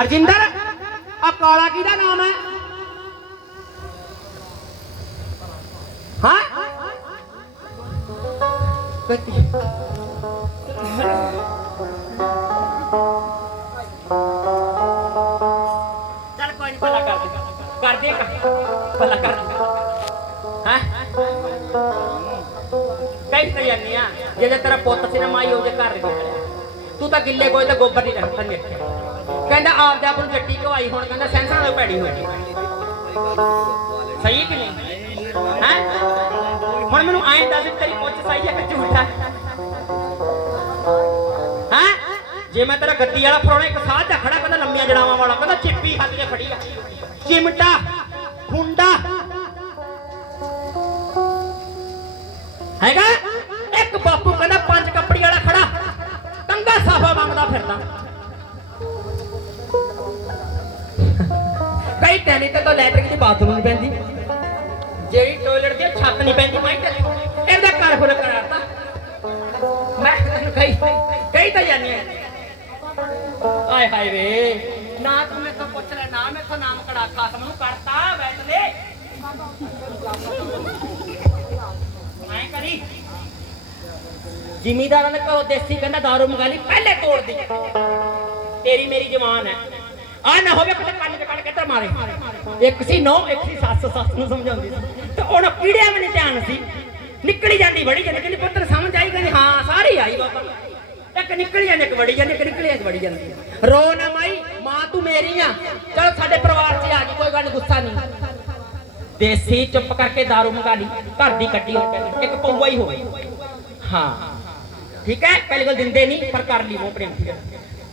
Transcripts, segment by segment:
ਹਰਜਿੰਦਰ ਆ ਕਾਲਾ ਕਿਹਦਾ ਨਾਮ ਹੈ? ਹਾਂ? ਚੱਲ ਕੋਈ ਨਹੀਂ ਭਲਾ ਕਰ ਦੇ ਕਰ ਦੇ ਭਲਾ ਕਰ ਹਾਂ? ਕਈ ਤੇ ਜਾਨੀ ਆ। ਜੇ ਤੇਰਾ ਪੁੱਤ ਸੀ ਨਾ ਮਾਈ ਉਹਦੇ ਘਰ ਦੇ ਤੂੰ ਤਾਂ ਗਿੱਲੇ ਕੋਈ ਤਾਂ ਗੋਬਰ ਨਹੀਂ ਰੱਖਣ ਦੇ ਕਹਿੰਦਾ ਆਪ ਨੂੰ ਜੱਟੀ ਕਵਾਈ ਹੁਣ ਕਹਿੰਦਾ ਸੈਂਸਰਾਂ ਨਾਲ ਪੈੜੀ ਹੋਈ ਸਹੀ ਕਿ ਨਹੀਂ? ਹੈ? ਹੁਣ ਮੈਨੂੰ ਐਂ ਦੱਸ ਤੇਰੀ ਪੁੱਛ ਸਹੀ ਹੈ ਕਿ ਝੂਠਾ ਹੈ? ਜੇ ਮੈਂ ਤੇਰਾ ਗੱਦੀ ਵਾਲਾ ਫਰੋਣਾ ਇੱਕ ਸਾਹ ਦਾ ਖੜਾ ਕਹਿੰਦਾ ਲੰਮੀਆਂ ਜੜਾਵਾਂ ਵਾਲਾ, ਕਹਿੰਦਾ ਚਿੱਪੀ ਹੱਥ 'ਚ ਫੜੀ ਆ। ਚਿਮਟਾ, ਖੁੰਡਾ। ਹੈਗਾ? ਇੱਕ ਬਾਪੂ ਕਹਿੰਦਾ ਪੰਜ ਕੱਪੜੀ ਵਾਲਾ ਖੜਾ ਟੰਗਾ ਸਾਫਾ ਮੰਗਦਾ ਫਿਰਦਾ। ਕਈ ਟੈਨੀ ਤੇ ਤਾਂ ਲੈਟਰਿੰਗ ਦੀ ਬਾਥਰੂਮ ਨਹੀਂ ਪੈਂਦੀ। ਜਿਹੜੀ ਟਾਇਲਟ ਦੀ ਛੱਤ ਨਹੀਂ ਪੈਂਦੀ ਮੈਂ ਤੇ ਇਹਦਾ ਘਰ ਫੁੱਲ ਕਰਾਤਾ। ਮੈਂ ਤੈਨੂੰ ਕਹੀ ਕਹੀ ਤਾਂ ਜਾਨੀ ਆਏ ਹਾਏ ਵੇ ਨਾ ਤੂੰ ਮੈਥੋਂ ਪੁੱਛ ਲੈ ਨਾ ਮੈਥੋਂ ਨਾਮ ਕੜਾ ਖਸਮ ਨੂੰ ਕਰਤਾ ਦੇ ਮੈਂ ਕਰੀ। ਜ਼ਿਮੀਦਾਰਾਂ ਨੇ ਕਹੋ ਦੇਸੀ ਕਹਿੰਦਾ ਦਾਰੂ ਮੰਗਾ ਲਈ ਪਹਿਲੇ ਤੋੜ ਦੀ ਤੇਰੀ ਮੇਰੀ ਜਵਾਨ ਹੈ। ਆ ਨਾ ਹੋਵੇ ਕਿਤੇ ਕੰਨ ਚ ਕੱਢ ਕੇ ਤੇ ਮਾਰੇ। ਇੱਕ ਸੀ ਨੌ, ਇੱਕ ਸੀ ਸੱਸ ਸੱਸ ਨੂੰ ਸਮਝਾਉਂਦੀ ਸੀ। ਤੇ ਹੁਣ ਪੀੜਿਆ ਵੀ ਨਹੀਂ ਧਿਆਨ ਸੀ। ਨਿਕਲੀ ਜਾਂਦੀ ਬੜੀ ਜਾਂਦੀ, ਕਹਿੰਦੀ, ਪੁੱਤਰ, ਸਮਝ ਆਈ? ਕਹਿੰਦੀ, ਹਾਂ, ਸਾਰੀ ਆਈ ਬਾਬਾ। ਇੱਕ ਨਿਕਲ ਜਾਂਦੀ, ਇੱਕ ਵੜੀ ਜਾਂਦੀ, ਇੱਕ ਨਿਕਲੀ ਜਾਂਦੀ ਵੜੀ ਜਾਂਦੀ। ਰੋ ਨਾ ਮਾਈ, ਮਾਂ ਤੂੰ ਮੇਰੀ ਆ। ਚਲ ਸਾਡੇ ਪਰਿਵਾਰ 'ਚ ਆ ਗਈ, ਕੋਈ ਗੱਲ ਗੁੱਸਾ ਨਹੀਂ ਦੇਸੀ ਚੁੱਪ ਕਰਕੇ दारू ਮੰਗਾ ਲਈ, ਘਰ ਦੀ ਕੱਟੀ ਹੋ ਕਹਿੰਦੀ ਇੱਕ ਪਊਆ ਹੀ ਹੋਈ ਹਾਂ। ਠੀਕ ਹੈ? ਪਹਿਲੀ ਗੱਲ ਦਿੰਦੇ ਨਹੀਂ ਪਰ ਕਰ ਲਈ ਉਹ ਪ੍ਰੇਮ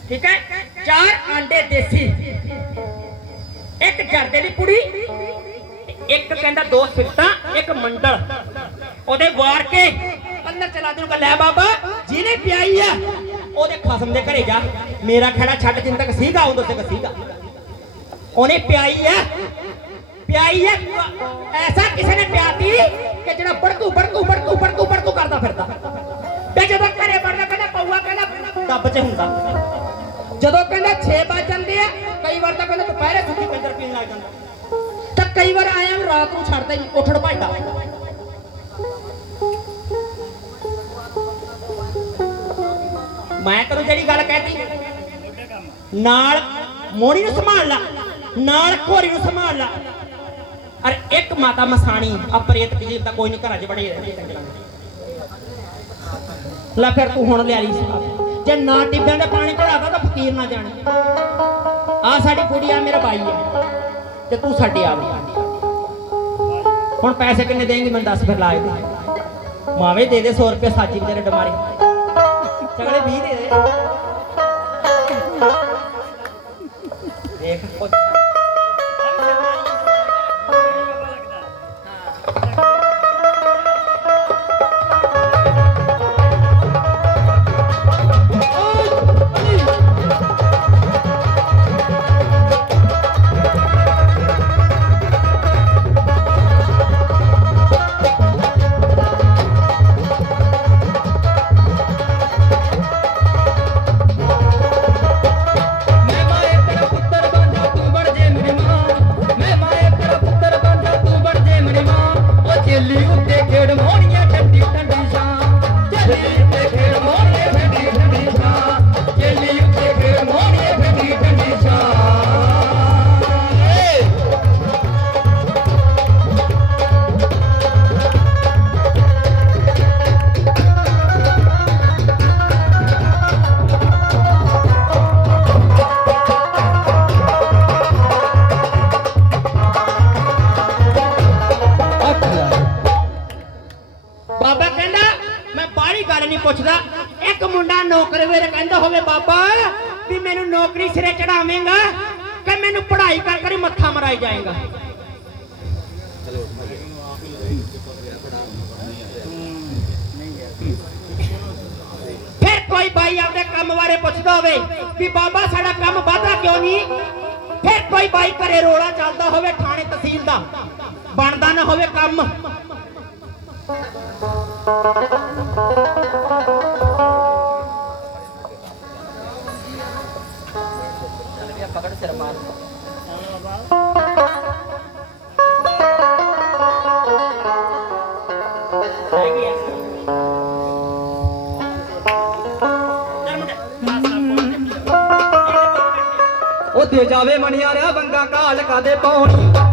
ਠੀਕ ਹੈ? ਚਾਰ ਆਂਡੇ ਦੇਸੀ। ਇੱਕ ਜਰਦੇ ਦੀ ਕੁੜੀ ਇੱਕ ਕਹਿੰਦਾ ਦੋ ਸਿੱਟਾਂ ਇੱਕ ਮੰਡਲ। ਉਹਦੇ ਵਾਰ ਕੇ ਅੰਦਰ ਚਲਾ ਦੇ ਨੂੰ ਲੈ ਬਾਬਾ, ਜਿਹਨੇ ਪਿਆਈ ਆ, ਉਹਦੇ ਖਸਮ ਦੇ ਘਰੇ ਜਾ। ਮੇਰਾ ਖੜਾ ਛੱਡ ਜਿੰਨ ਤੱਕ ਸੀਗਾ, ਉਦੋਂ ਤੱਕ ਸੀਗਾ। ਉਹਨੇ ਪਿਆਈ ਆ ਪਿਆਈ ਆ। ਐਸਾ ਕਿਸੇ ਨੇ ਪਿਆਤੀ ਕਿ ਜਿਹੜਾ ਬੜਕੂ ਬੜਕੂ ਬੜਕੂ ਬੜਕੂ ਬੜਕੂ ਕਰਦਾ ਫਿਰਦਾ। ਤੇ ਜਦੋਂ ਘਰੇ ਵੜਦਾ ਕਹਿੰਦਾ ਪਊਆ, ਕਹਿੰਦਾ ਦੱਬ 'ਚ ਹੁੰਦਾ। ਕੰਜਰ ਜਾਂਦਾ ਤਾਂ ਕਈ ਵਾਰ ਆਇਆ ਰਾਤ ਨੂੰ ਛੱਡਦਾ ਹੀ ਉੱਠੜ ਭੱਜਦਾ। ਮੈਂ ਤੈਨੂੰ ਜਿਹੜੀ ਗੱਲ ਕਹਿਤੀ, ਨਾਲ ਮੋੜੀ ਨੂੰ ਸੰਭਾਲ ਲਾ, ਨਾਲ ਘੋਰੀ ਨੂੰ ਸੰਭਾਲ ਲਾ। ਅਰ ਇੱਕ ਮਾਤਾ ਮਸਾਣੀ ਅਪਰੇਤ ਜੀ ਤਾਂ ਕੋਈ ਨਹੀਂ ਘਰਾਂ 'ਚ ਬੜੇ ਲੈ ਫਿਰ ਤੂੰ ਹੁਣ ਲਿਆ ਲਈ ਸੀ। ਜੇ ਨਾ ਟਿੱਬਿਆਂ ਦੇ ਪਾਣੀ ਚੜਾਦਾ ਤਾਂ ਫਕੀਰ ਨਾ ਜਾਣੇ। ਸਾਡੀ ਕੁੜੀ ਆ, ਮੇਰਾ ਬਾਈ ਆ। ਤੇ ਤੂੰ ਸਾਡੇ ਆਵੇ ਹੁਣ ਪੈਸੇ ਕਿੰਨੇ ਦੇਂਗੀ, ਮੈਨੂੰ ਦੱਸ ਫਿਰ ਲਾਏ ਦੇ ਮਾਵੇ ਦੇ ਦੇ 100 ਰੁਪਏ ਸਾਚੀ ਤੇਰੇ ਡਮਾਰੀ। ਚਗਲੇ 20 ਦੇ ਦੇ। ਦੇਖ ਪੁੱਛ ਪੁੱਛਦਾ, ਇੱਕ ਮੁੰਡਾ ਨੌਕਰ ਵੇਲੇ ਕਹਿੰਦਾ ਹੋਵੇ ਬਾਬਾ ਵੀ ਮੈਨੂੰ ਨੌਕਰੀ ਸਿਰੇ ਚੜਾਵੇਂਗਾ ਕਿ ਮੈਨੂੰ ਪੜ੍ਹਾਈ ਕਰ ਕਰ ਮੱਥਾ ਮਰਾਈ ਜਾਏਗਾ। ਫਿਰ ਕੋਈ ਬਾਈ ਆਪਣੇ ਕੰਮ ਬਾਰੇ ਪੁੱਛਦਾ ਹੋਵੇ ਵੀ ਬਾਬਾ ਸਾਡਾ ਕੰਮ ਵਾਧਾ ਕਿਉਂ ਨਹੀਂ ਫਿਰ ਕੋਈ ਬਾਈ ਘਰੇ ਰੋਲਾ ਚੱਲਦਾ ਹੋਵੇ ਥਾਣੇ ਤਹਿਸੀਲ ਦਾ ਬਣਦਾ ਨਾ ਹੋਵੇ ਕੰਮ। ਇੱਧਰ ਮਾਰ ਹੈਗੀ ਆ ਉਹ ਦੇ ਜਾਵੇ ਮਣਿਆਰਿਆ ਬੰਗਾ ਕਾਲ ਕਾਦੇ ਪਾਉਣੀ?